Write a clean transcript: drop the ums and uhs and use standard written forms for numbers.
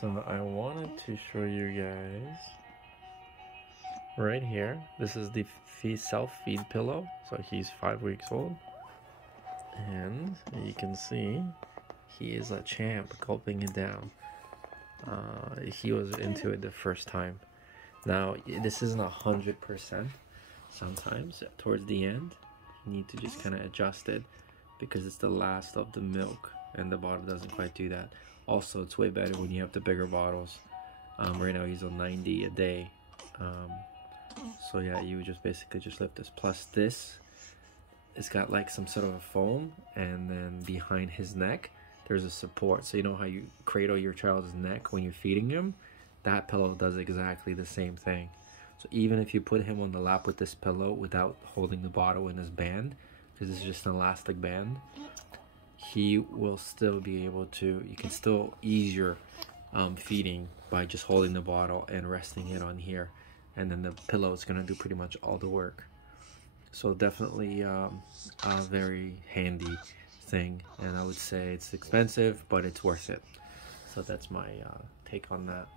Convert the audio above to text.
So I wanted to show you guys right here. This is the self-feed pillow. So he's 5 weeks old. And you can see he is a champ, gulping it down. He was into it the first time. Now, this isn't 100%. Sometimes towards the end, you need to just kind of adjust it because it's the last of the milk and the bottle doesn't quite do that. Also, it's way better when you have the bigger bottles. Right now he's on 90 a day. So yeah, you would just basically just lift this. Plus this, it's got like some sort of a foam, and then behind his neck, there's a support. So you know how you cradle your child's neck when you're feeding him? That pillow does exactly the same thing. So even if you put him on the lap with this pillow without holding the bottle in his band, because it's just an elastic band, he will still be able to, you can still ease your feeding by just holding the bottle and resting it on here, and then the pillow is going to do pretty much all the work. So definitely a very handy thing, and I would say it's expensive, but it's worth it. So that's my take on that.